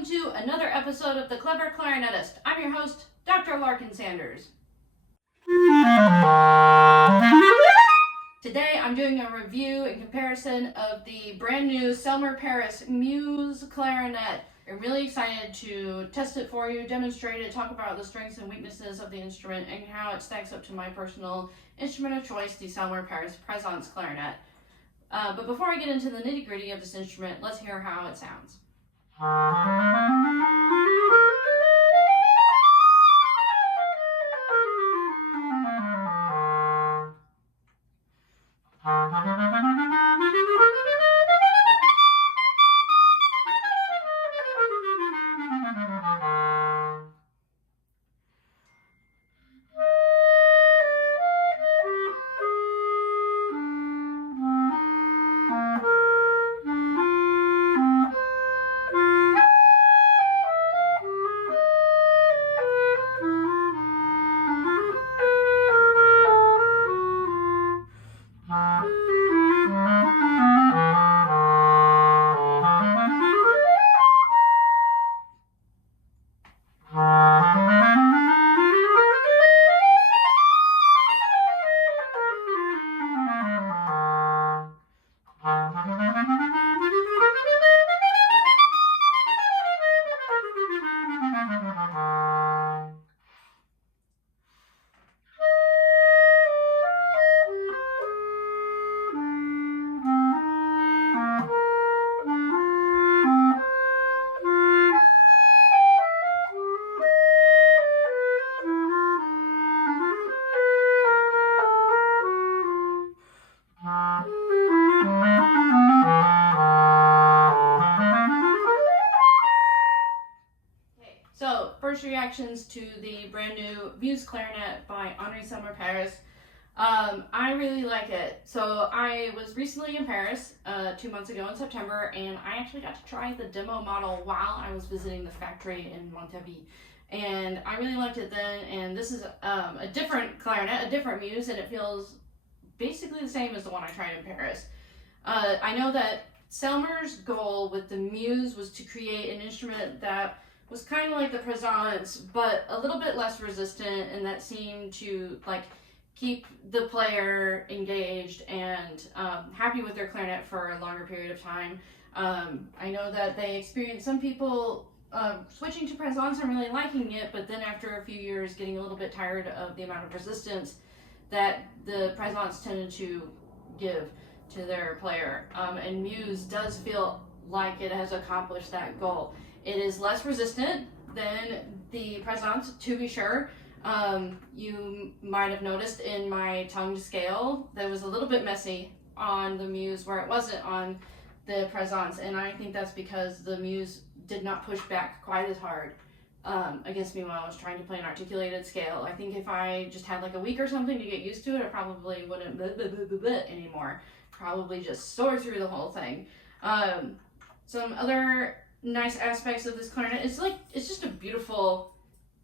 welcome to another episode of The Clever Clarinetist. I'm your host, Dr. Larkin Sanders. Today I'm doing a review and comparison of the brand new Selmer Paris Muse Clarinet. I'm really excited to test it for you, demonstrate it, talk about the strengths and weaknesses of the instrument and how it stacks up to my personal instrument of choice, the Selmer Paris Présence Clarinet. But before I get into the nitty-gritty of this instrument, let's hear how it sounds. So, first reactions to the brand new Muse Clarinet by Selmer Paris. I really like it. So I was recently in Paris 2 months ago in September, and I actually got to try the demo model while I was visiting the factory in Montéville. And I really liked it then, and this is a different clarinet, a different Muse, and it feels basically the same as the one I tried in Paris. I know that Selmer's goal with the Muse was to create an instrument that was kind of like the Présence, but a little bit less resistant, and that seemed to keep the player engaged and happy with their clarinet for a longer period of time. I know that they experienced some people switching to Présence and really liking it, but then after a few years getting a little bit tired of the amount of resistance that the Présence tended to give to their player. And Muse does feel like it has accomplished that goal. It is less resistant than the Présence, to be sure. You might have noticed in my tongue scale that was a little bit messy on the Muse where it wasn't on the Présence, and I think that's because the Muse did not push back quite as hard against me when I was trying to play an articulated scale. I think if I just had like a week or something to get used to it, I probably wouldn't anymore. Probably just soar through the whole thing. Some other nice aspects of this clarinet, it's just a beautiful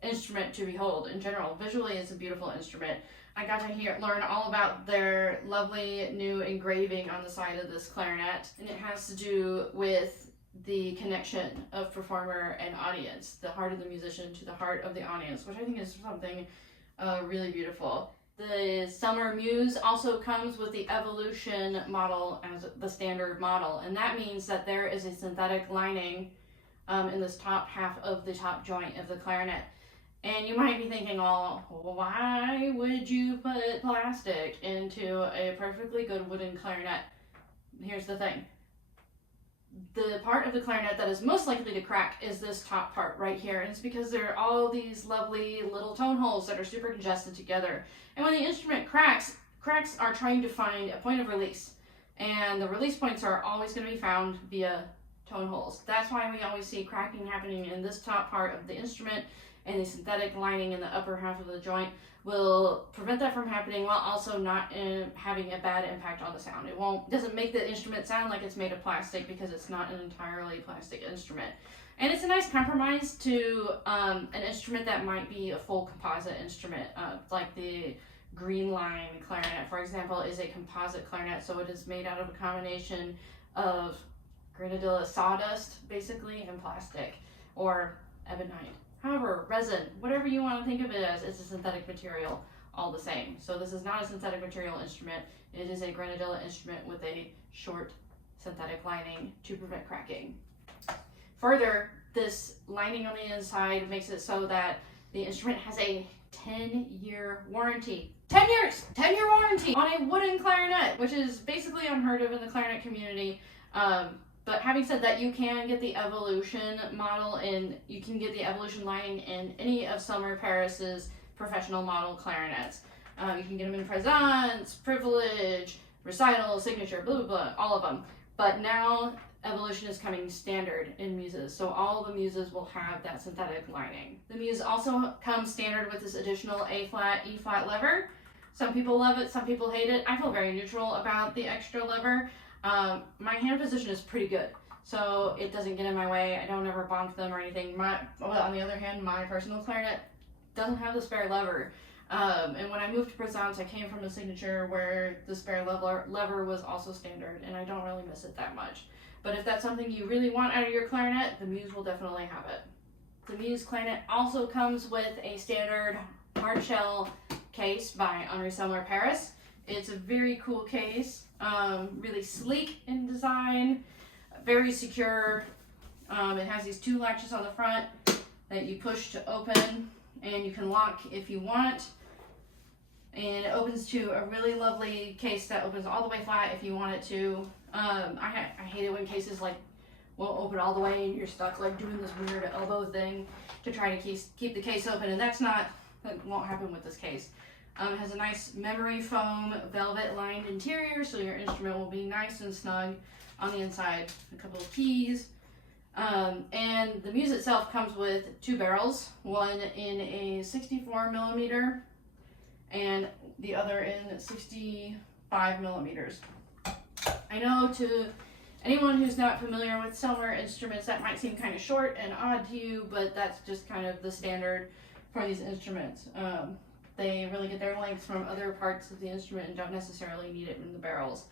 instrument to behold in general. Visually, it's a beautiful instrument. I got to learn all about their lovely new engraving on the side of this clarinet, and it has to do with the connection of performer and audience, the heart of the musician to the heart of the audience, which I think is something really beautiful. The Selmer Muse also comes with the Evolution model as the standard model, and that means that there is a synthetic lining in this top half of the top joint of the clarinet. And you might be thinking, oh, why would you put plastic into a perfectly good wooden clarinet? Here's the thing. The part of the clarinet that is most likely to crack is this top part right here, and it's because there are all these lovely little tone holes that are super congested together. And when the instrument cracks are trying to find a point of release, and the release points are always going to be found via tone holes. That's why we always see cracking happening in this top part of the instrument, and the synthetic lining in the upper half of the joint will prevent that from happening while also not having a bad impact on the sound. It doesn't make the instrument sound like it's made of plastic because it's not an entirely plastic instrument. And it's a nice compromise to an instrument that might be a full composite instrument, like the Green Line clarinet, for example, is a composite clarinet, so it is made out of a combination of grenadilla sawdust, basically, and plastic. or ebonite. However, resin, whatever you want to think of it as, it's a synthetic material all the same. So this is not a synthetic material instrument. It is a granadilla instrument with a short synthetic lining to prevent cracking. Further, this lining on the inside makes it so that the instrument has a 10-year warranty. 10 years! 10-year warranty on a wooden clarinet, which is basically unheard of in the clarinet community. But having said that, you can get the Evolution model and you can get the Evolution lining in any of Selmer Paris's professional model clarinets. You can get them in Presence, Privilege, Recital, Signature, blah, blah, blah, all of them. But now Evolution is coming standard in Muses, so all the Muses will have that synthetic lining. The Muse also comes standard with this additional A-flat, E-flat lever. Some people love it, some people hate it. I feel very neutral about the extra lever. My hand position is pretty good, so it doesn't get in my way. I don't ever bonk them or anything. On the other hand, my personal clarinet doesn't have the spare lever. And when I moved to Presence, I came from a Signature where the spare lever was also standard, and I don't really miss it that much. But if that's something you really want out of your clarinet, the Muse will definitely have it. The Muse Clarinet also comes with a standard hard shell case by Selmer Paris. It's a very cool case, really sleek in design, very secure. It has these two latches on the front that you push to open, and you can lock if you want. And it opens to a really lovely case that opens all the way flat if you want it to. I hate it when cases like won't open all the way and you're stuck like doing this weird elbow thing to try to keep the case open, and that won't happen with this case. It has a nice memory foam velvet lined interior, so your instrument will be nice and snug on the inside. A couple of keys. And the Muse itself comes with two barrels, one in a 64 millimeter and the other in 65 millimeters. I know to anyone who's not familiar with Selmer instruments, that might seem kind of short and odd to you, but that's just kind of the standard for these instruments. They really get their length from other parts of the instrument and don't necessarily need it in the barrels.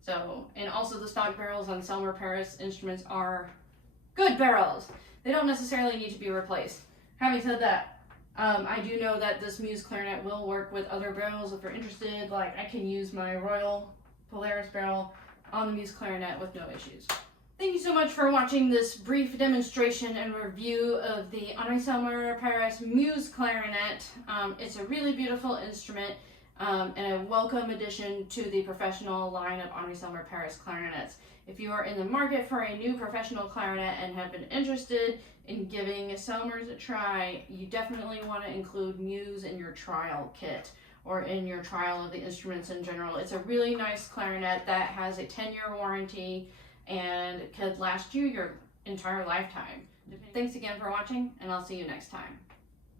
So, and also the stock barrels on Selmer Paris instruments are good barrels. They don't necessarily need to be replaced. Having said that, I do know that this Muse Clarinet will work with other barrels if you're interested. Like, I can use my Royal Polaris barrel on the Muse Clarinet with no issues. Thank you so much for watching this brief demonstration and review of the Selmer Paris Muse Clarinet. It's a really beautiful instrument and a welcome addition to the professional line of Selmer Paris clarinets. If you are in the market for a new professional clarinet and have been interested in giving Selmer's a try, you definitely want to include Muse in your trial kit or in your trial of the instruments in general. It's a really nice clarinet that has a 10-year warranty and could last you your entire lifetime. Thanks again for watching, and I'll see you next time.